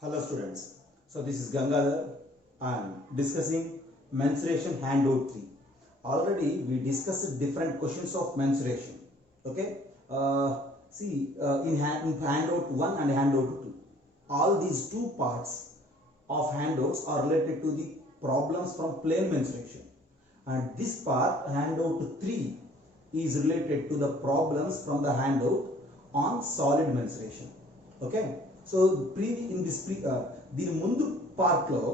Hello students. So this is Gangadhar. I am discussing mensuration handout 3. Already we discussed different questions of mensuration. Okay. In handout 1 and handout 2. All these two parts of handouts are related to the problems from plane mensuration. And this part, handout 3, is related to the problems from the handout on solid mensuration. Okay. So దీని ముందు part లో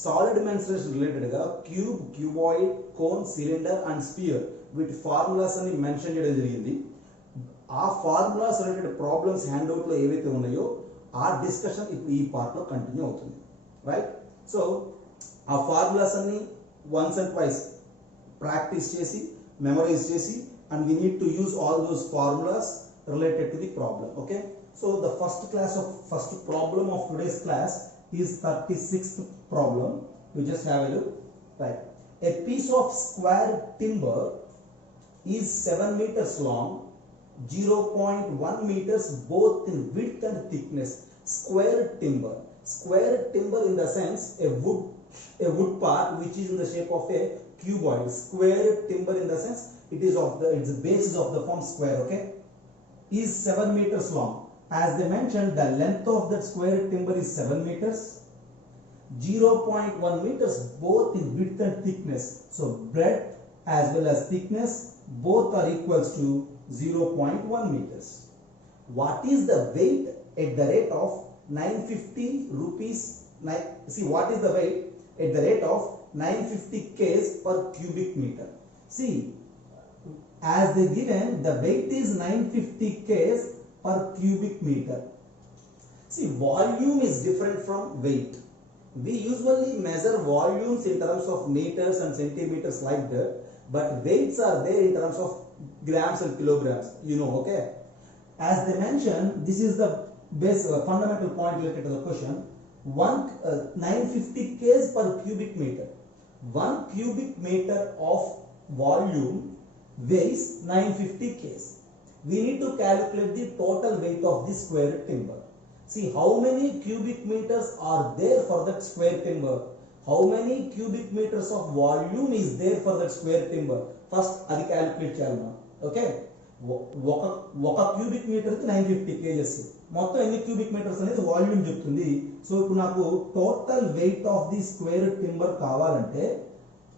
solid mensuration related గా cube, cuboid, cone, cylinder and sphere వీటి formulas అని mention చేయడం జరిగింది. ఆ formulas related problems hand out లో ఏవైతే ఉన్నాయో ఆ డిస్కషన్ ఇప్పుడు ఈ పార్ట్ లో కంటిన్యూ అవుతుంది, రైట్? సో ఆ ఫార్ములాస్ అన్ని వన్స్ అండ్ ట్వైస్ ప్రాక్టీస్ చేసి మెమరైజ్ చేసి and we need to use all those formulas related to the problem. Okay, so the first problem of today's class is 36th problem. You just have a look. Right, a piece of square timber is 7 meters long, 0.1 meters both in width and thickness. Square timber in the sense a wood part which is in the shape of a cuboid. Square timber in the sense it's the basis of the form square. Okay, is 7 meters long. As they mentioned, the length of that square timber is 7 meters, 0.1 meters both in width and thickness. So breadth as well as thickness both are equals to 0.1 meters. What is the weight at the rate of 950 rupees? See, what is the weight at the rate of 950 kgs per cubic meter? See, as they given, the weight is 950 kgs per cubic meter. See, volume is different from weight. We usually measure volumes in terms of meters and centimeters like that, but weights are there in terms of grams and kilograms, okay? As they mentioned, this is the fundamental point related to the question. 950 kgs per cubic meter. 1 cubic meter of volume weighs 950 kgs. We need to calculate the total weight of the square timber. See, how many cubic meters are there for that square timber? How many cubic meters of volume is there for that square timber? First, adi calculate cheyalna. Okay, oka cubic meter ki 950 kgs. మొత్తం ఎన్ని cubic metres అనేది volume చెప్తుంది. So ఇప్పుడు నాకు total weight of the square timber కావాలంటే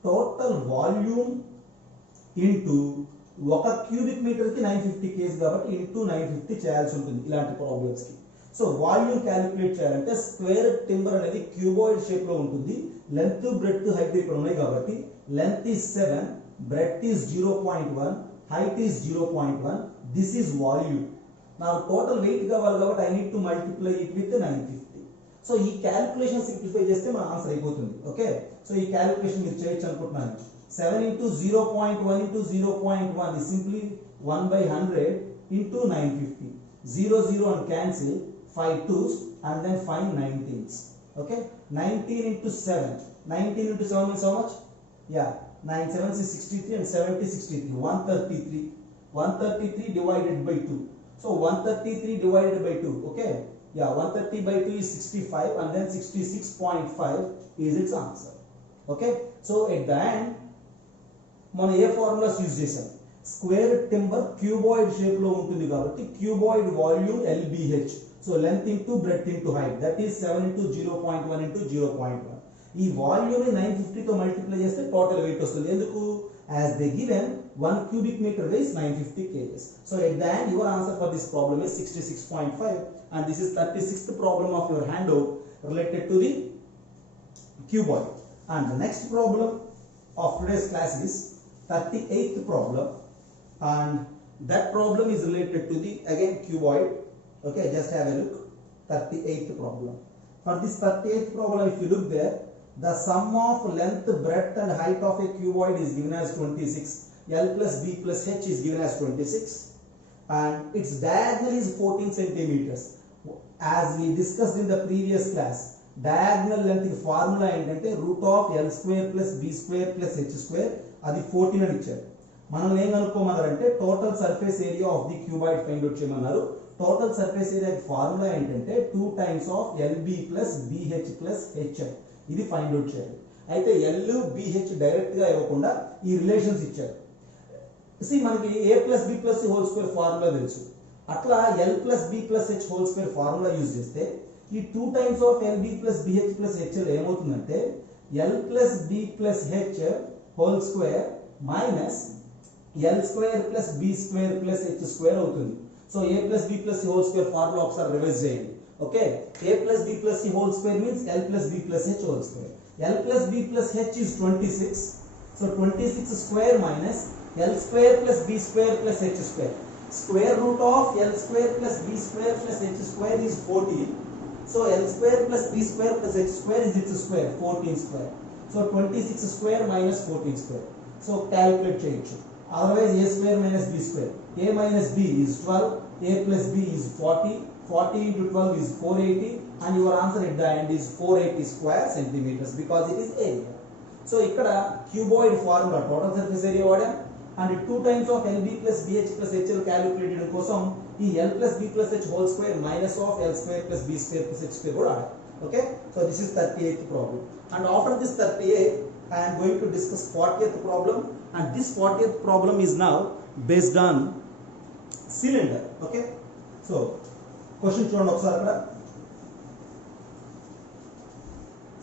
total volume into ఒక cubic metre కి 950 kgs కాబట్టి ఇంటూ 950 చేయాల్సి ఉంటుంది ఇలాంటి ప్రాబ్లమ్స్ కి. సో వాల్యూమ్ క్యాలిక్యులేట్ చేయాలంటే స్క్వేర్ టింబర్ అనేది క్యూబాయిడ్ షేప్ లో ఉంటుంది. లెంత్, బ్రెడ్త్, హైట్ ఇక్కడ ఉన్నాయి కాబట్టి length is 7, breadth is 0.1, height is 0.1. This is volume. నాకు టోటల్ వెయిట్ కావాలి కాబట్టి I need to multiply it with 950. So ఈ క్యాలిక్యులేషన్ సింప్లిఫై చేస్తే మన ఆన్సర్ అయిపోతుంది. ఓకే, సో ఈ క్యాలిక్యులేషన్ మీరు చేయొచ్చు అనుకుంటున్నాను. 7 into 0.1 into 0.1 is simply 1 by 100 into 950. 0 0 and cancel, 5 2s and then 5 19s. Okay, 19 into 7. 19 into 7 means how much? Yeah, 9 7s is 63 and 70 63. 133. 133 divided by 2. So 133 divided by 2. Okay, yeah, 130 by 2 is 65 and then 66.5 is its answer. Okay, so at the end మనం ఏ formulas use చేసాం? Square timber cuboid shape లో ఉంటుంది కాబట్టి cuboid volume LBH. So length into breadth into height, that is 7 into 0.1 into 0.1. ఈ volume ని 950 తో multiply చేస్తే total weight వస్తుంది. ఎందుకు? As they given 1 cubic meter weighs 950 kgs. So at the end your answer for this problem is 66.5 and this is 36th problem of your handout related to the cuboid. And the next problem of today's class is 38th problem, and that problem is related to the again cuboid. Okay, just have a look. 38th problem. For this 38th problem, if you look there, the sum of length, breadth and height of a cuboid is given as 26. L plus B plus H is given as 26 and its diagonal is 14 centimeters. As we discussed in the previous class, diagonal length formula ఏంటంటే root of L square plus B square plus H square, అది 14 అని ఇచ్చారు. మనం ఏం కనుక్కోమన్నారంటే total surface area of the cuboid find out చేయమన్నారు. Total surface area formula ఏంటంటే 2 times of LB plus BH plus HI. ఇది ఫైండ్ అవుట్ చేయాలి. అయితే ఎల్ బిహెచ్ డైరెక్ట్ గా ఇవ్వకుండా ఈ రిలేషన్స్ ఇచ్చారు. మనకి A plus B plus whole square formula తెలుసు. అట్లా L plus B plus H whole square formula use చేస్తే ఈ 2 times of LB plus BH plus HL ఏమవుతుందంటే L plus B plus H whole square minus L square plus B square plus H square అవుతుంది. So A plus B plus whole square formula ఒకసారి revise చేయండి. Okay, A plus B plus whole square means L plus B plus H whole square. L plus B plus h is 26. So 26 square minus L square plus B square plus H square. Square root of L square plus B square plus H square is 14. So L square plus B square plus H square is its square, 14 square. So 26 square minus 14 square. So calculate change. Otherwise A square minus B square. A minus B is 12. A plus B is 40. 40 into 12 is 480. And your answer at the end is 480 square centimeters because it is area. So ఇక్కడ cuboid formula total surface area వాడాం and 2 times of LB plus BH plus HL calculated కోసం ఈ L plus B plus H whole square minus of L square plus B square plus H square కూడా ఆడాం. Okay, so this is 38th problem and after this 38 I am going to discuss 40th problem and this 40th problem is now based on cylinder. Okay, so question చూడండి ఒకసారి అక్కడ.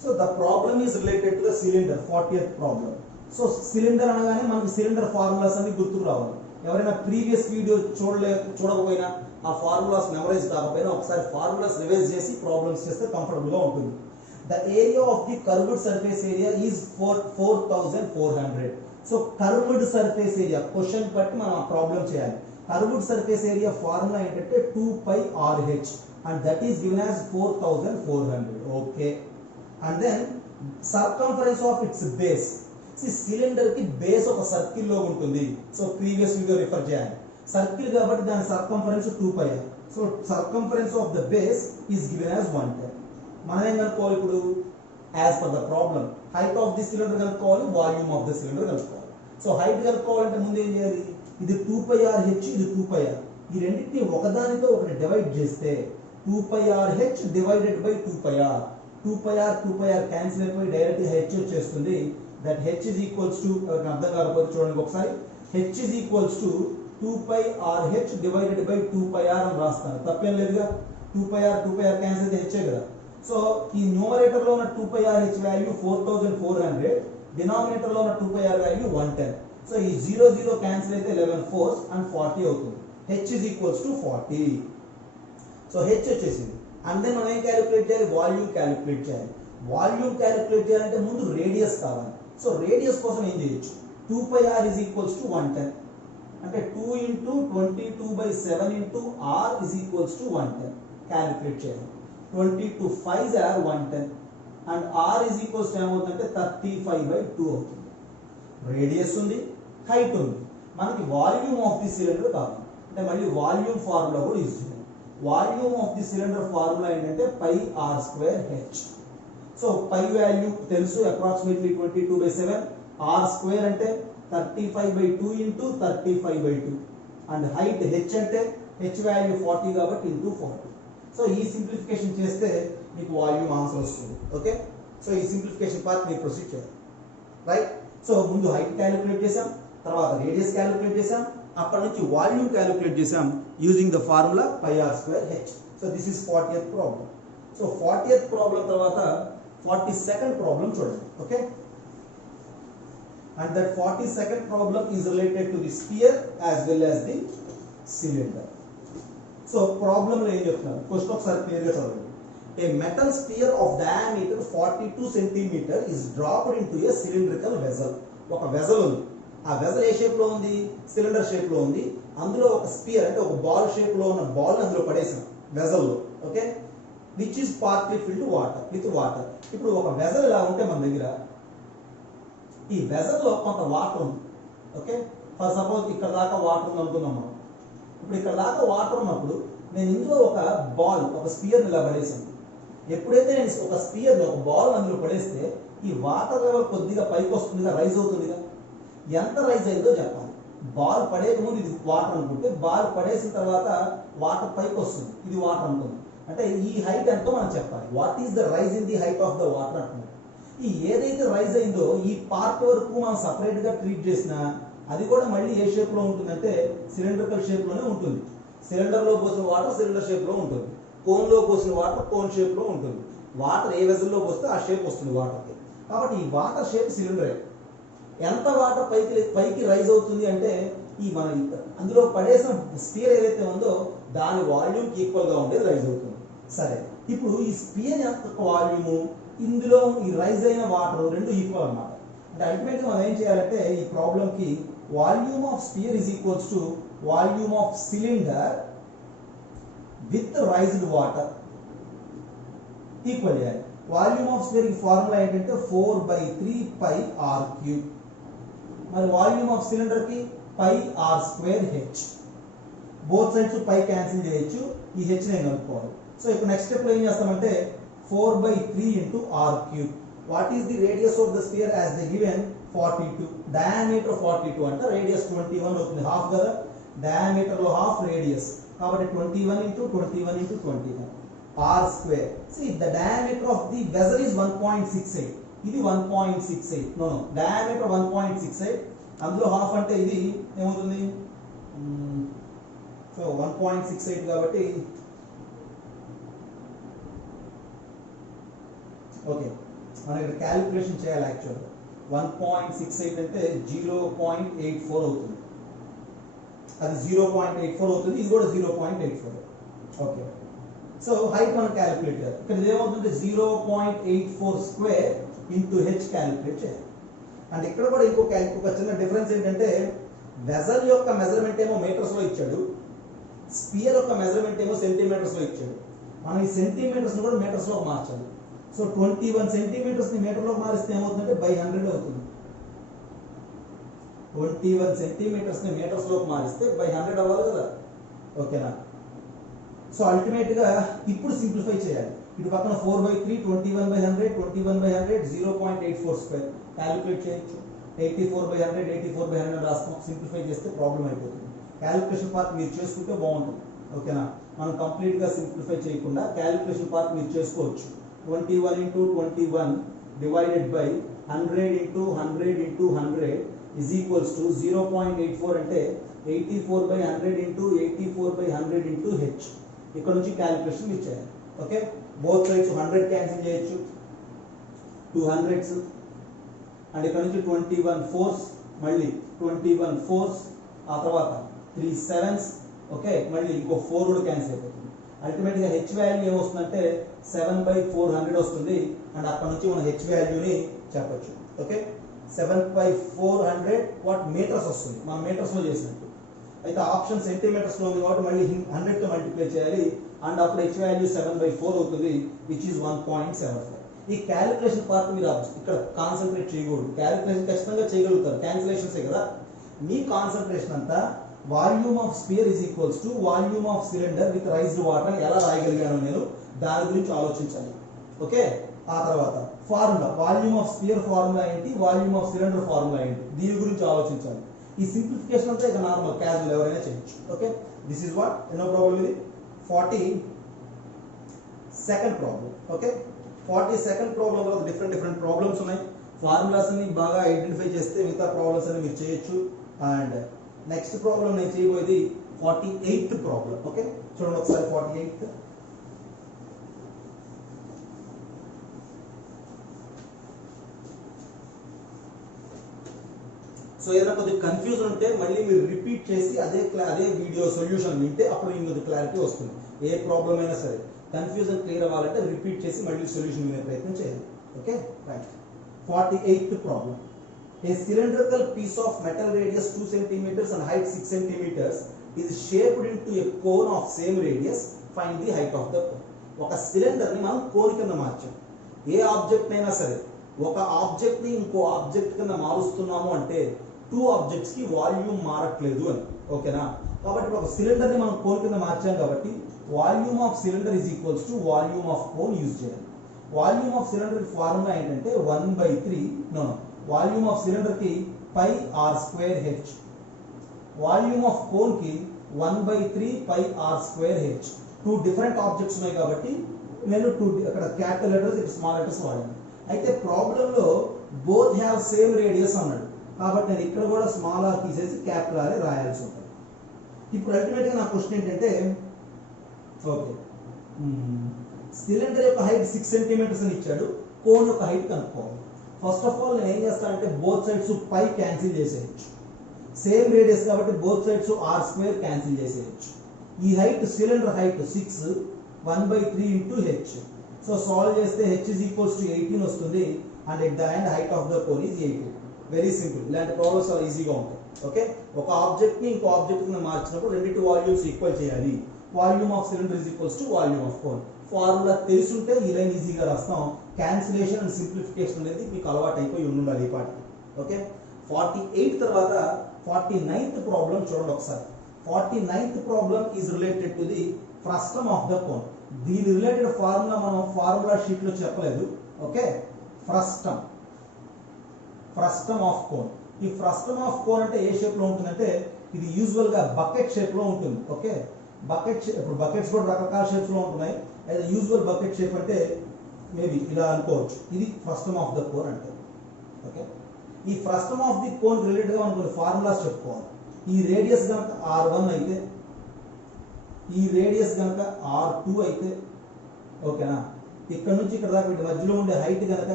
So the problem is related to the cylinder, 40th problem. So cylinder అనగానే మనకి cylinder formulas అన్ని గుర్తుకు రావాలి. ఎవరైనా previous video చూడకపోయినా ఆ ఫార్ములాస్ మెమరైజ్ కాకపోయినా ఒకసారి ఫార్ములాస్ రివైజ్ చేసి ప్రాబ్లమ్స్ చేస్తే కంఫర్టబుల్ గా ఉంటుంది. The area of the curved surface area is 4400. So curved surface area question బట్టి మనం ఆ ప్రాబ్లం చేయాలి. Curved surface area ఫార్ములా ఏంటంటే 2 pi RH and that is given as 4400. Okay. And then circumference of its base. See cylinder ki base ఒక circle లో ఉంటుంది. So previous video refer చేయాలి. Circle కాబట్టి దాని circumference 2 pi. So circumference of the base is given as 110. మనం ఏం కనుక్కోవాలి ఇప్పుడు as per the problem height of the cylinder కనుక్కోవాలి, volume of the cylinder కనుక్కోవాలి. సో హైట్ కనుక్కోవాలంటే ముందు ఏం చేయాలి, ఇది 2 pi RH ఇది 2 pi r. ఈ రెండింటిని ఒకదానితో ఒకటి డివైడ్ చేస్తే 2 pi RH divided by 2 pi r. 2 pi r cancel అయిపోయి డైరెక్ట్ h వచ్చేస్తుంది. That h is equals to అర్థం కాకపోతే చూడండి ఒకసారి, h is equals to 2 pi rh divided by 2 pi r అని రాస్తాను. తప్పేం లేదుగా, 2 pi r క్యాన్సిల్ అయితే h కదా. సో ఈ న్యూమరేటర్ లో ఉన్న 2 pi rh వాల్యూ 4400, డినామినేటర్ లో ఉన్న 2 pi r వాల్యూ 110. సో ఈ 0 క్యాన్సిల్ అయితే 11 4s and 40 అవుతుంది. h is equals to 40. So h వచ్చేసింది. అండ్ దెన్ మనం ఏం క్యాలిక్యులేట్ చేయాలి, వాల్యూమ్ క్యాలిక్యులేట్ చేయాలి. వాల్యూమ్ క్యాలిక్యులేట్ చేయాలంటే ముందు రేడియస్ కావాలి. సో రేడియస్ కోసం ఏం చేయొచ్చు, 2 pi r is equals to 110 అంటే 2 into 22/7 into r is equals to 110 calculate చేయాలి. 22 5s are 110 and r is equals to ఏమవుతుందంటే 35/2 అవుతుంది. రేడియస్ ఉంది, హైట్ ఉంది, మనకి వాల్యూమ్ ఆఫ్ ది సిలిండర్ కావాలి అంటే మళ్ళీ వాల్యూమ్ ఫార్ములా కూడా యూజ్ చేయాలి. Volume of the cylinder formula ఏంటంటే pi r square h. So pi value తెలుసు అప్రాక్సిమేట్లీ 22/7, r స్క్వేర్ అంటే 35/2 into 35/2 అండ్ హైట్ h అంటే h వాల్యూ 40 కాబట్టి into 40. సో ఈ సింప్లిఫికేషన్ చేస్తే మీకు వాల్యూమ్ ఆన్సర్ వస్తుంది. ఓకే, సో ఈ సింప్లిఫికేషన్ పార్ట్ మీరు ప్రొసీడ్ చేయాలి. రైట్, సో ముందు హైట్ క్యాలిక్యులేట్ చేసాం, తర్వాత రేడియస్ క్యాలిక్యులేట్ చేసాం, అప్పటి నుంచి వాల్యూమ్ క్యాలిక్యులేట్ చేసాం using the formula pi r square h. So this is 40th problem. So 40th problem తర్వాత 42nd ప్రాబ్లం చూడండి. Okay, and that 42nd problem is related to the sphere as well as the cylinder. So problem లో ఏం చెప్తున్నారు, question ఒకసారి clear గా చదవండి. A metal sphere of diameter 42 centimeter is dropped into a cylindrical vessel. ఒక vessel ఉంది, ఆ vessel ఏ shape లో ఉంది, సిలిండర్ షేప్ లో ఉంది. అందులో ఒక స్పియర్ అంటే ఒక బాల్ షేప్ లో ఉన్న బాల్ అందులో పడేసాం వెజల్ లో. Okay, which is partly filled with water. ఇప్పుడు ఒక వెజల్ ఇలా ఉంటే మన దగ్గర ఈ వెజల్ లో కొంత వాటర్ ఉంది. ఓకే, ఫర్ సపోజ్ ఇక్కడ దాకా వాటర్ ఉంది అనుకున్నాం మనం. ఇప్పుడు ఇక్కడ దాకా వాటర్ ఉన్నప్పుడు నేను ఇందులో ఒక బాల్ ఒక స్పియర్ ఇలా పడేసాను. ఎప్పుడైతే నేను ఒక స్పియర్ ఒక బాల్ అందులో పడేస్తే ఈ వాటర్ లెవెల్ కొద్దిగా పైకి వస్తుందిగా, రైజ్ అవుతుందిగా. ఎంత రైజ్ అయిందో చెప్పాలి. బాల్ పడేక ముందు ఇది వాటర్ అనుకుంటే బాల్ పడేసిన తర్వాత వాటర్ పైకి వస్తుంది, ఇది వాటర్ అనుకుంది. అంటే ఈ హైట్ ఎంతో మనం చెప్పాలి. What is the rise in the height of the water అంటున్నాం. ఈ ఏదైతే రైజ్ అయిందో ఈ పార్ట్ వరకు మనం సపరేట్ గా ట్రీట్ చేసినా అది కూడా మళ్ళీ ఏ షేప్ లో ఉంటుందంటే సిలిండ్రికల్ షేప్ లోనే ఉంటుంది. సిలిండర్ లో పోసిన వాటర్ సిలిండర్ షేప్ లో ఉంటుంది, కోన్ లో పోసిన వాటర్ కోన్ షేప్ లో ఉంటుంది. వాటర్ ఏ వెజల్ లో పోస్తే ఆ షేప్ వస్తుంది వాటర్కి. కాబట్టి ఈ వాటర్ షేప్ సిలిండరే. ఎంత వాటర్ పైకి రైజ్ అవుతుంది అంటే ఈ మన అందులో పడేసిన స్పియర్ ఏదైతే ఉందో దాని వాల్యూమ్ ఈక్వల్ గా ఉండేది రైజ్ అవుతుంది. సరే, ఇప్పుడు ఈ స్పియర్ యొక్క వాల్యూము ఇందులో ఈ రైజ్ అయిన వాటర్ రెండు ఈక్వల్ అన్నమాట. అంటే అల్టిమేట్ గా మనం ఏం చేయాలంటే ఈ ప్రాబ్లం కి volume of sphere is equals to volume of cylinder with raised water equal చేయాలి. వాల్యూమ్ ఆఫ్ స్పియర్ కి ఫార్ములా ఏంటంటే 4/3 పై r క్యూబ్. మరి వాల్యూమ్ ఆఫ్ సిలిండర్ కి pi r square h. Both sides pi cancel చేయొచ్చు, ఈ h ని కలుపుకోవాలి. So ఇప్పుడు నెక్స్ట్ స్టెప్ లో ఏం చేస్తామంటే 4/3 into r cube. What is the radius of the sphere as they given? 42. Diameter 42 అంటే radius 21 అవుతుంది, హాఫ్ కదా. డయామీటర్ లో హాఫ్ రేడియస్ కాబట్టి 21 into 21 into 21 r square. See the diameter of the vessel is 1.68. ఇది 1.68. No diameter 1.68. అందులో half అంటే ఇది ఏమవుతుంది? సో 1.68 కాబట్టి ఓకే, మనం ఇక్కడ క్యాలిక్యులేషన్ చేయాలి. యాక్చువల్గా 1.68 అంటే 0.84 అవుతుంది. అది 0.84 అవుతుంది, ఇది కూడా 0.84. ఓకే, సో హైట్ మనం క్యాలిక్యులేట్ చేయాలి. ఇక్కడ ఏమవుతుంది? 0.84 స్క్వేర్ ఇంటూ హెచ్ క్యాలిక్యులేట్ చేయాలి. అంటే ఇక్కడ కూడా ఇంకొక చిన్న డిఫరెన్స్ ఏంటంటే వెజల్ యొక్క మెజర్మెంట్ ఏమో మీటర్స్ లో ఇచ్చాడు, స్పియర్ యొక్క మెజర్మెంట్ ఏమో సెంటీమీటర్స్ లో ఇచ్చాడు. మనం ఈ సెంటీమీటర్స్ కూడా మీటర్స్ లో మార్చాలి. సో 21 సెంటీమీటర్స్ ని మీటర్ లో మారిస్తే ఏమవుతుందంటే 100 అవుతుంది. 21 సెంటీమీటర్స్ ని మీటర్స్ లోకి మారిస్తే 100 అవ్వాలి కదా. ఓకేనా? సో అల్టిమేట్ గా ఇప్పుడు సింప్లిఫై చేయాలి. ఇటు పక్కన 4/3 21/100 21/100 0.84 స్క్వేర్ క్యాలిక్యులేట్ చేయొచ్చు. 84/100 84/100 రాస్తాం. సింప్లిఫై చేస్తే ప్రాబ్లం అయిపోతుంది. క్యాలిక్యులేషన్ పార్ట్ మీరు చేసుకుంటే బాగుంటుంది. ఓకేనా? మనం కంప్లీట్ గా సింప్లిఫై చేయకుండా క్యాలిక్యులేషన్ పార్ట్ మీరు చేసుకోవచ్చు. 21 into 21 divided by 100 into 100 into 100 is equals to 0.84 అంటే 84/100 into 84/100 into h. ఇక్కడ నుంచి క్యాలిక్యులేషన్ మీరు చేయాలి. ఓకే, బోత్ సైడ్స్ 100 క్యాన్సిల్ చేయొచ్చు, 2 hundreds అండ్ ఇక్కడ నుంచి 21 4s, మళ్ళీ 21 4s, ఆ తర్వాత 3 7s. ఓకే, మళ్ళీ ఇంకో 4 కూడా క్యాన్సిల్ అయిపోతుంది. అల్టిమేట్ గా హెచ్ వాల్యూ ఏమొస్తుందంటే 7/400 వస్తుంది. అండ్ అక్కడ నుంచి మనం హెచ్ వాల్యూని చెప్పొచ్చు. ఓకే, 7/400 వాట్ మీటర్స్ వస్తుంది, మనం మీటర్స్ లో చేసినట్టు. అయితే ఆప్షన్ సెంటీమీటర్స్ లో ఉంది కాబట్టి మళ్ళీ 100 తో మల్టిప్లై చేయాలి. అండ్ అప్పుడు హెచ్ వాల్యూ 7/4 అవుతుంది, విచ్ ఇస్ 1.75. ఈ క్యాలిక్యులేషన్ పార్ట్ మీరు ఇక్కడ కాన్సన్ట్రేట్ చేయకూడదు. క్యాలిక్యులేషన్ ఖచ్చితంగా చేయగలుగుతారు, క్యాన్సిలేషన్సే కదా. మీ కాన్సన్ట్రేషన్ అంతా volume of sphere is equals to volume of cylinder with raised water ఎలా రాయగలిగాను నేను దాని గురించి ఆలోచించాలి. ఓకే, ఆ తర్వాత formula volume of spear formula ఏంటి, వాల్యూమ్ ఆఫ్ సిలిండర్ ఫార్ములా ఏంటి, దీని గురించి ఆలోచించాలి. ఈ సింప్లిఫికేషన్ అంతా ఇక నార్మల్ క్యాజువల్ ఎవరైనా చేయొచ్చు. ఓకే, దిస్ ఇస్ వాట్ ఎన్నో ప్రాబ్లం ఇది 42nd problem. Okay, 42nd problem లో డిఫరెంట్ ప్రాబ్లమ్స్ ఉన్నాయి. ఫార్ములాస్ అన్ని బాగా ఐడెంటిఫై చేస్తే మిగతా ప్రాబ్లమ్స్ అన్ని మీరు చేయొచ్చు. అండ్ నెక్స్ట్ ప్రాబ్లం నేను చేయబోయేది 48th ప్రాబ్లం. ఓకే, చూడండి ఒకసారి 48th. సో ఏదైనా కొద్దిగా కన్ఫ్యూజన్ ఉంటే మళ్ళీ మీరు రిపీట్ చేసి అదే వీడియో సొల్యూషన్ వింటే అప్పుడు మీకు క్లారిటీ వస్తుంది. ఏ ప్రాబ్లం అయినా సరే కన్ఫ్యూజన్ క్లియర్ అవ్వాలంటే రిపీట్ చేసి మళ్ళీ సొల్యూషన్ వినే ప్రయత్నం చేయాలి. Okay, right. 48th problem. A cylindrical piece of metal radius 2 centimeters and height 6 centimeters is shaped into a cone of same radius. Find the height of the cone. ఒక cylinder ని మనం cone కింద మార్చాం. ఏ object అయినా సరే ఒక object ని ఇంకో object కింద మారుస్తున్నాము అంటే 2 ఆబ్జెక్ట్స్ కి వాల్యూమ్ మారట్లేదు అని. ఓకేనా? కాబట్టి ఒక సిలిండర్ ని మనం కోన్ కింద మార్చాం కాబట్టి volume of cylinder is equals to volume of cone use చేయాలి. వాల్యూమ్ ఆఫ్ సిలిండర్ ఫార్ములా ఏంటంటే 1/3 వాల్యూమ్ ఆఫ్ సిలిండర్ కి πr² h. Volume of cone కి 1/3 pi r square h. Two different objects ఉన్నాయి కాబట్టి నేను అక్కడ క్యాపిటల్ లెటర్స్ ఇక్కడ small letters వాడాను. అయితే ప్రాబ్లంలో బోత్ హ్యావ్ సేమ్ రేడియస్ అన్నాడు కాబట్టి నేను ఇక్కడ కూడా స్మాల్ ఆర్ తీసేసి క్యాపిటల్ ఆర్ రాయాల్సి ఉంటుంది. ఇప్పుడు అల్టిమేట్గా నా క్వశ్చన్ ఏంటంటే ఓకే సిలిండర్ యొక్క హైట్ 6 సెంటీమీటర్స్ అని ఇచ్చాడు, కోన్ యొక్క హైట్ కనుక్కోవాలి. ఫస్ట్ ఆఫ్ ఆల్ నేను ఏం చేస్తానంటే బోత్ సైడ్స్ పై క్యాన్సిల్ చేసేయచ్చు, సేమ్ రేడియస్ కాబట్టి both sides r square cancel చేసేయచ్చు. ఈ height cylinder height 6 1/3 into h. So solve చేస్తే h is equals to 18 వస్తుంది and at the end height of the cone is 18. Very simple. ఇలాంటి problems చాలా ఈజీగా ఉంటాయి. ఓకే, ఒక ఆబ్జెక్ట్ ని ఇంకో ఆబ్జెక్ట్ ని మార్చినప్పుడు రెండింటి వాల్యూమ్స్ ఈక్వల్ చేయాలి. Volume of cylinder is equals to volume of cone. Formula తెలుసుంటే ఈ లైన్ ఈజీగా రాస్తాం. క్యాన్సిలేషన్ అండ్ సింప్లిఫికేషన్ అనేది మీకు అలవాటు అయిపోయి ఉండాలి ఈ పాటికి. ఓకే, 48 తర్వాత 49th ప్రాబ్లం చూడండి ఒకసారి. 49th problem is related to the frustum of the cone. దీని రిలేటెడ్ ఫార్ములా మనం ఫార్ములా షీట్ లో చెప్పలేదు. Okay, frustum of cone. ఈ ఫ్రస్టమ్ ఆఫ్ కోన్ అంటే ఏ షేప్ లో ఉంటుందంటే ఇది యూజువల్ గా బకెట్ షేప్ లో ఉంటుంది. ఓకే, బకెట్ ఇప్పుడు బకెట్స్ కూడా రకరకాల షేప్స్ లో ఉంటున్నాయి. అయితే యూజువల్ బకెట్ షేప్ అంటే మేబీ ఇలా అనుకోవచ్చు. ఇది ఫ్రస్టమ్ ఆఫ్ ద కోన్ అంటే. ఓకే, ఈ frustum of the cone related గా మనం కొన్ని ఫార్ములాస్ చెప్పుకోవాలి. ఈ రేడియస్ కనుక r1 అయితే, ఈ రేడియస్ కనుక r2 అయితే, ఓకేనా, ఇక్కడ నుంచి ఇక్కడ దాకా వీటి మధ్యలో ఉండే హైట్ కనుక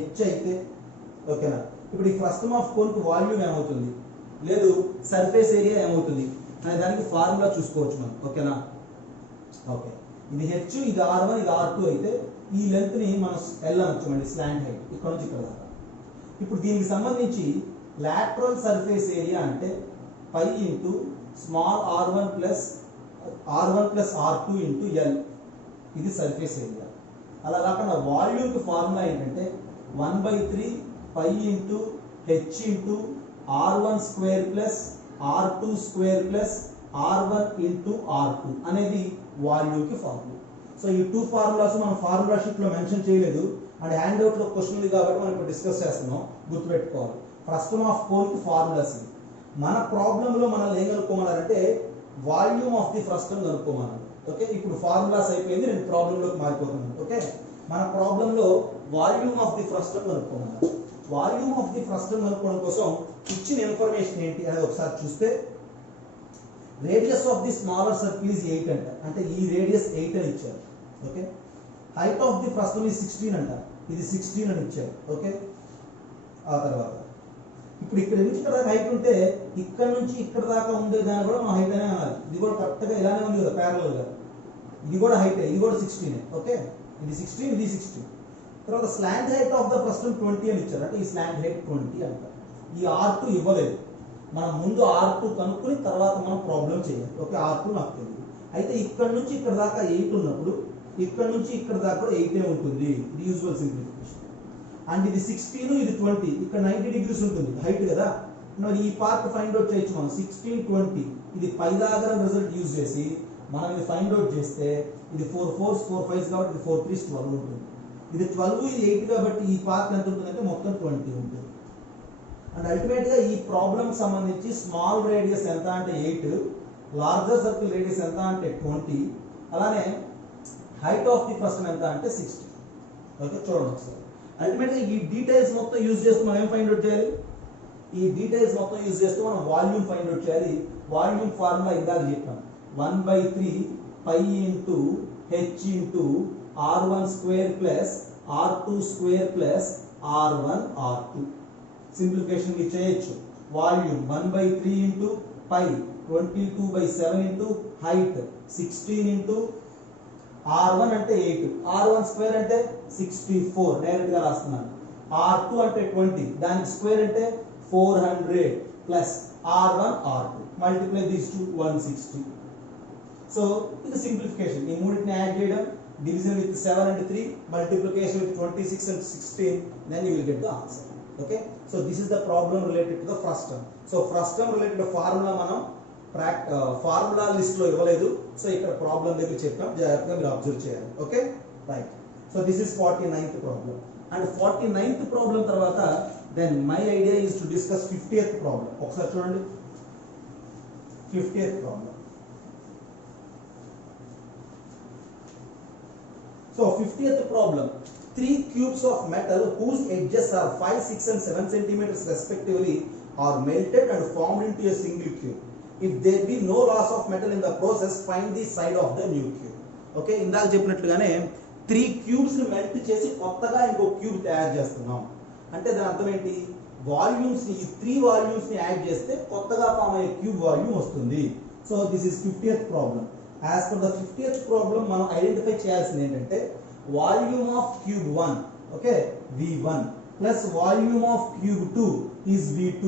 h అయితే, ఓకేనా. ఇప్పుడు ఈ ఫ్రస్టమ్ ఆఫ్ కోన్ కి వాల్యూమ్ ఏమవుతుంది, లేదు సర్ఫేస్ ఏరియా ఏమవుతుంది అనే దానికి ఫార్ములా చూసుకోవచ్చు మనం. ఓకేనా, ఓకే, ఇది h, ఇది r1, ఇది r2 అయితే ఈ లెంత్ ని మనం L అనొచ్చు, మళ్ళీ స్లాంట్ హైట్ ఇక్కడ నుంచి ఇక్కడ దాకా. ఇప్పుడు దీనికి సంబంధించి లాటరల్ సర్ఫేస్ ఏరియా అంటే pi into small r1 plus r2 into L, ఇది సర్ఫేస్ ఏరియా. అలా కాకుండా వాల్యూమ్ కి ఫార్ములా ఏంటంటే 1/3 pi into h into r1 square plus r2 square plus r1 into r2 అనేది వాల్యూమ్ కి ఫార్ములా. సో ఈ two formulas మనం ఫార్ములా షీట్ లో మెన్షన్ చేయలేదు అండ్ హ్యాండ్ అవుట్ లో క్వశ్చన్ ఉంది కాబట్టి మనం ఇప్పుడు డిస్కస్ చేస్తున్నాం. గుర్తుపెట్టుకోవాలి, ఫ్రస్టమ్ ఆఫ్ కోన్ కి ఫార్ములాస్ ఇవి. మన ప్రాబ్లం లో మనల్ని ఏం కనుక్కోమన్నారంటే వాల్యూమ్ ఆఫ్ ది ఫ్రస్టమ్ కనుక్కోమన్నారు. ఓకే, ఇప్పుడు ఫార్ములాస్ అయిపోయింది, నేను ప్రాబ్లం లోకి మారిపోతున్నాను. ఓకే, మన ప్రాబ్లం లో వాల్యూమ్ ఆఫ్ ది ఫ్రస్టమ్ కనుక్కోమన్నారు. వాల్యూమ్ ఆఫ్ ది ఫ్రస్టమ్ కనుక్కోవడం కోసం ఇచ్చిన ఇన్ఫర్మేషన్ ఏంటి అనేది ఒకసారి చూస్తే, radius of the smaller circle is 8 అంట, అంటే ఈ రేడియస్ 8 అని ఇచ్చారు. Okay, height of the frustum is 16 అంట, ఇది 16 అని ఇచ్చారు. ఓకే, ఆ తర్వాత ఇప్పుడు ఇక్కడ నుంచి ఇక్కడ దాకా హైట్ ఉంటే ఇక్కడ నుంచి ఇక్కడ దాకా ఉండే దాన్ని కూడా మనం హైట్ అనే అనాలి. ఇది కూడా కరెక్ట్ గా ఇలానే ఉంది కదా ప్యారలల్ గా, ఇది కూడా హైట్, ఇది కూడా 16. ఓకే, ఇది 16, ఇది 16. తర్వాత slant height of the frustum 20 అని ఇచ్చారు, అంటే ఈ స్లాంట్ హైట్ 20 అంట. ఈ r2 ఇవ్వలేదు, మనం ముందు r2 కనుక్కుని తర్వాత మనం ప్రాబ్లం చేయాలి. ఓకే, r2 నాకు తెలియదు. అయితే ఇక్కడ నుంచి ఇక్కడ దాకా 8 ఉన్నప్పుడు ఇక్కడ నుంచి ఇక్కడ దాకా కూడా 8 ఉంటుంది. ఇది యూజువల్ సింప్లిఫికేషన్. అండ్ ఇది 16, ఇది 20, ఇక్కడ 90 డిగ్రీస్ ఉంటుంది హైట్ కదా. మరి ఈ పార్ట్ ఫైండ్ అవుట్ చేయొచ్చు మనం. 16, 20 ఇది పైదాగరం రిజల్ట్ యూజ్ చేసి మనం ఇది ఫైండ్ అవుట్ చేస్తే ఇది 4 4s 4 5s కాబట్టి ఇది 4 3s 12 ఉంటుంది. ఇది 12, ఇది 8 కాబట్టి ఈ పార్ట్ ఎంత ఉంటుందంటే మొత్తం 20 ఉంటుంది. అండ్ అల్టిమేట్ గా ఈ ప్రాబ్లం సంబంధించి స్మాల్ రేడియస్ ఎంత అంటే 8, లార్జర్ సర్కిల్ రేడియస్ ఎంత అంటే 20, అలానే హైట్ ఆఫ్ ది ఫ్రస్టమ్ ఎంత అంటే 60. ఓకే, చూడండి ఒకసారి. అల్టిమేట్ గా ఈ డీటెయిల్స్ మొత్తం యూజ్ చేస్తూ మనం ఏం ఫైండ్ అవుట్ చేయాలి, ఈ డీటెయిల్స్ మొత్తం యూజ్ చేస్తూ మనం వాల్యూమ్ ఫైండ్ అవుట్ చేయాలి. వాల్యూమ్ ఫార్ములా ఇందాక చెప్పాం, 1/3 pi into h into r1 square plus r2 square plus r1 r2. Simplification కి చేయొచ్చు. Volume 1/3 into pi 22/7 into height 16 into r1 అంటే 8, r1 స్క్వేర్ అంటే 64 డైరెక్ట్ గా రాస్తున్నాను. r2 అంటే 20, దానికి స్క్వేర్ అంటే 400 plus r1 r2 multiply these to 160. So ఇది సింప్లిఫికేషన్. ఈ మూడింటిని యాడ్ చేయడం, division with 7 and 3, multiplication with 26 and 16, then you will get the answer. Okay, so this is the problem related to the frustum. So frustum related to formula మనం formula list లో ఇవ్వలేదు, so ఇక్కడ problem దగ్గర చెప్పాం, జాగ్రత్తగా మీరు observe చేయాలి. Okay, right. So this is 49th problem. And 49th problem తర్వాత then my idea is to discuss 50th problem. ఒకసారి చూడండి, 50th problem. So 50th problem, 3 cubes of metal whose edges are 5, 6 and 7 centimeters respectively are melted and formed into a single cube. If there be no loss of metal in the process, find the side of the new cube. Okay, ఇందాక చెప్పినట్లుగానే 3 cubes ని melt చేసి కొత్తగా ఇంకో cube తయారు చేస్తున్నాం. అంటే దాని అర్థం ఏంటి? వాల్యూమ్స్ ని, ఈ 3 వాల్యూమ్స్ ని యాడ్ చేస్తే కొత్తగా ఫామ్ అయ్యే క్యూబ్ వాల్యూమ్ వస్తుంది. So this is 50th problem. As per the 50th problem మనం ఐడెంటిఫై చేయాల్సింది ఏంటంటే volume of cube 1, okay, V1 plus volume of cube 2 is V2,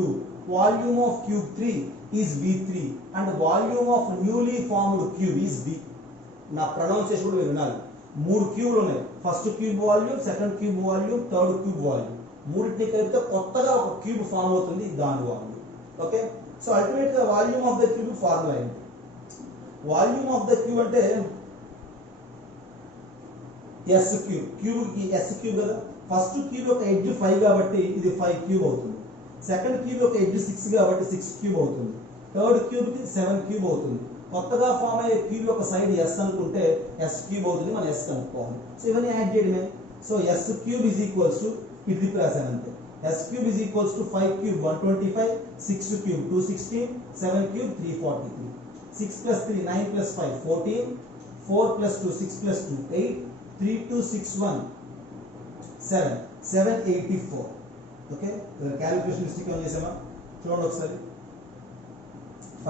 volume of cube 3 is V3 and volume of newly formed cube is V. నా pronunciation కూడా వినాలి. 3 క్యూబ్లు ఉన్నాయి. First cube volume, second cube volume, third cube volume. మూడింటిని కలిపితే కొత్తగా ఒక cube form అవుతుంది, దాని వాల్యూమ్. ఓకే, సో అల్టిమేట్ గా volume of the cube formula ఏంటి? వాల్యూమ్ ఆఫ్ ద క్యూబ్ అంటే ఎస్ క్యూబ్. క్యూబ్ కి ఎస్ క్యూబ్ కదా. ఫస్ట్ క్యూబ్ యొక్క ఎడ్జ్ 5 కాబట్టి ఇది 5 క్యూబ్ అవుతుంది. సెకండ్ క్యూబ్ యొక్క ఎడ్జ్ 6 కాబట్టి 6 క్యూబ్ అవుతుంది. థర్డ్ క్యూబ్ కి 7 క్యూబ్ అవుతుంది. కొత్తగా ఫామ్ అయ్యే క్యూబ్ యొక్క సైడ్ ఎస్ అనుకుంటే ఎస్ క్యూబ్ అవుతుంది. మనం ఎస్ కనుక్కోవాలి. సో ఇవన్నీ యాడ్ చేయడమే. So s cube is equals to ఇది రాసాను అంతే. S cube is equals to 5 cube 125, 6 cube 216, 7 cube 343, 6 plus 3 9 plus 5 14, 4 plus 2 6 plus 2 8, 3 2 6 1 7 784. Okay, calculation mistake ఏమైనా చేసామా చూడండి ఒకసారి.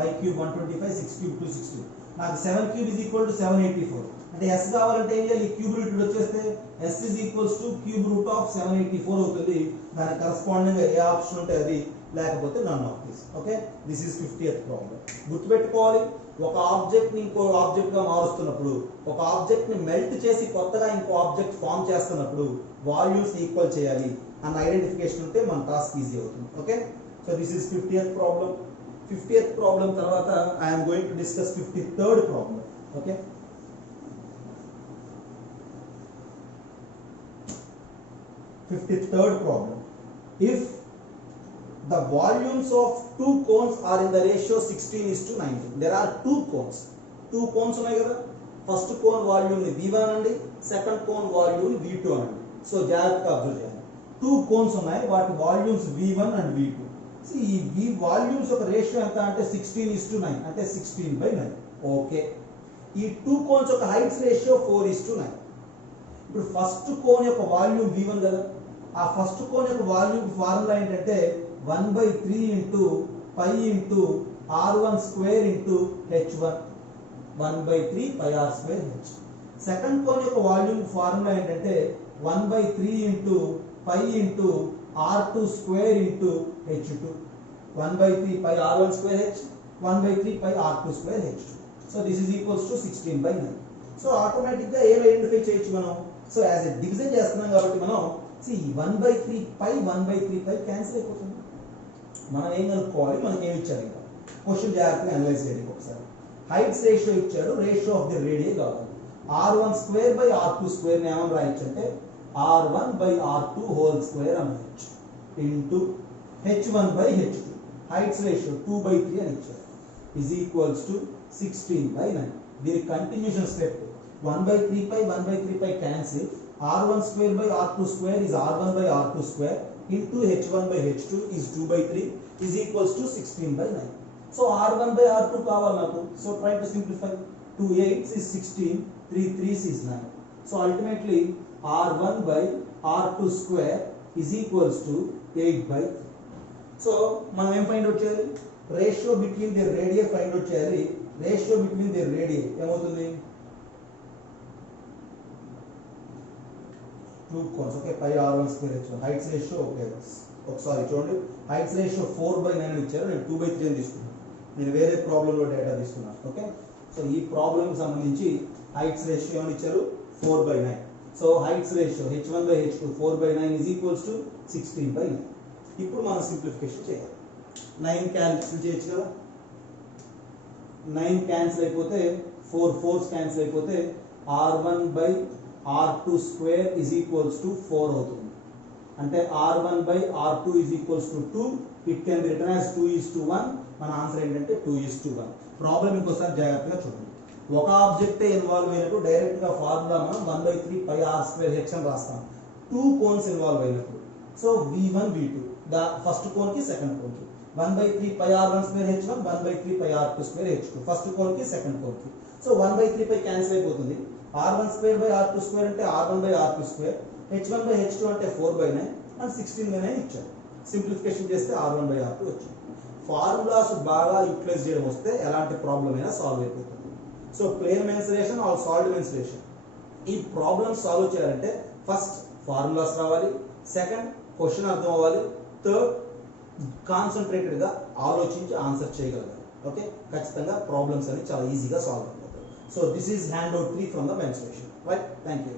5 క్యూబ్ 125, 6 క్యూబ్ 260. నాకు 7 క్యూబ్ ఇస్ ఈక్వల్ టు 784. అంటే ఎస్ కావాలంటే ఏం చేయాలి? క్యూబ్ రూట్ వచ్చేస్తే s is equals to cube root of 784 అవుతుంది. దానికి కరెస్పాండింగ్ గా ఏ ఆప్షన్ ఉంటే అది, లేకపోతే none of this. Okay, this is 50th problem. గుర్తుపెట్టుకోవాలి, ఒక ఆబ్జెక్ట్ ని ఇంకో ఆబ్జెక్ట్ గా మారుస్తున్నప్పుడు, ఒక ఆబ్జెక్ట్ ని మెల్ట్ చేసి కొత్తగా ఇంకో ఆబ్జెక్ట్ ఫామ్ చేస్తున్నప్పుడు వాల్యూమ్స్ ఈక్వల్ చేయాలి అన్న ఐడెంటిఫికేషన్ ఉంటే మన టాస్క్ ఈజీ అవుతుంది. Okay, so this is 50th problem. 50th problem తర్వాత I am going to discuss 53rd problem. Okay, 53rd problem. If the volumes of 2 cones are in the ratio 16:19, there are 2 cones. 2 cones ఉన్నాయి కదా. First cone volume ని V1 అనండి, second cone volume ని V2 అనండి. So జాగ్రత్తగా observe చేయాలి. 2 cones ఉన్నాయి, వాటి వాల్యూమ్స్ V1 అండ్ V2. ఈ వాల్యూమ్స్ ఒక రేషియో ఎంత అంటే 16:9, అంటే 16/9. ఓకే, ఈ 2 కోన్స్ యొక్క హైట్స్ రేషియో 4:9. ఇప్పుడు ఫస్ట్ కోన్ యొక్క వాల్యూమ్ V1 కదా. ఆ ఫస్ట్ కోన్ యొక్క వాల్యూమ్ ఫార్ములా ఏంటంటే 1/3 into pi into R1 square into H1, 1/3 pi R square H. Second cone యొక్క వాల్యూమ్ ఫార్ములా ఏంటంటే 1/3 into pi into R2 square into H2, 1/3 pi R1 square H, 1/3 pi R2 square H2. So this is equals to 16/9. So automatic గా ఏం identify చేయొచ్చు మనం? So as a division చేస్తున్నాం కాబట్టి మనం 1/3 pi 1/3 pi cancel అయిపోతుంది. మనం ఏం కనుక్కోవాలి? మనకి ఏమి ఇచ్చారు? ఇంకా క్వశ్చన్ జాగ్రత్తగా అనలైజ్ చేయండి ఒకసారి. హైట్స్ రేషియో ఇచ్చాడు, రేషియో ఆఫ్ ది రేడియే కావాలి. R1 square by R2 square ని ఏమని రాయొచ్చు అంటే R1 by R2 whole square అని రాయొచ్చు into H1 by H2. Heights ratio 2/3 అని ఇచ్చారు, ఈజ్ ఈక్వల్స్ టు 16/9. దీని continuation step 1/3 pi 1/3 pi cancel. R1 square by R2 square is R1 by R2 square into H1 by H2 is 2/3 is equals to 16/9. So R1 by R2 కావాలి నాకు. So try to simplify. 2 8s is 16, 3 3s is 9. So ultimately R1 by R2 square is equals to 8/3. So మనం ఏం find out చేయాలి? Ratio between the radius find out చేయాలి. Ratio between the radius ఏమవుతుంది? 2 cones. Okay, పై R1 square H1. Heights ratio okay, ఒకసారి చూడండి. Heights ratio 4/9 ఇచ్చారు, నేను 2/3 అని తీసుకున్నాను. నేను వేరే ప్రాబ్లం లో డేటా తీసుకున్నాను. ఓకే, సో ఈ ప్రాబ్లం కి సంబంధించి హైట్స్ రేషియో అని ఇచ్చారు 4/9. So heights ratio H1 by H2 4/9 is equals to 16/9. ఇప్పుడు మనం సింప్లిఫికేషన్ చేయాలి. 9 క్యాన్సిల్ చేయొచ్చు కదా. 9 క్యాన్సిల్ అయిపోతే 4 4s క్యాన్సిల్ అయిపోతే R1 by R2 square is equals to 4 అవుతుంది. అంటే R1 by R2 is equals to 2. It can be written as 2:1. మన ఆన్సర్ ఏంటంటే 2:1. ప్రాబ్లం ఇంకోసారి జాగ్రత్తగా చూడండి. ఒక ఆబ్జెక్టే ఇన్వాల్వ్ అయినప్పుడు డైరెక్ట్ గా ఫార్ములా మనం 1/3 పై ఆర్ స్క్వేర్ హెచ్ అని రాస్తాం. 2 కోన్స్ ఇన్వాల్వ్ అయినప్పుడు so v1 v2 the first cone కి సెకండ్ కోన్ కి 1/3 pi r1 square h1 1/3 pi r2 square h2 first cone కి సెకండ్ కోన్ కి. సో 1/3 పై క్యాన్సిల్ అయిపోతుంది. r1 square by r2 square అంటే r1 by r2 square, h1 by h2 అంటే 4/9 and 16/9 ఇచ్చారు. Simplification చేస్తే r1 by r2 వచ్చింది. Formulas బాగా utilise చేయడం వస్తే ఎలాంటి ప్రాబ్లం అయినా సాల్వ్ అయిపోతుంది. So plane mensuration or solid mensuration ఈ ప్రాబ్లమ్ సాల్వ్ చేయాలంటే ఫస్ట్ ఫార్ములాస్ రావాలి, సెకండ్ క్వశ్చన్ అర్థం అవ్వాలి, థర్డ్ కాన్సన్ట్రేటెడ్ గా ఆలోచించి ఆన్సర్ చేయగలగాలి. ఓకే, ఖచ్చితంగా ప్రాబ్లమ్స్ అన్ని చాలా ఈజీగా సాల్వ్ అయిపోతాయి. So this is hand out 3 from the mensuration. Right, thank you.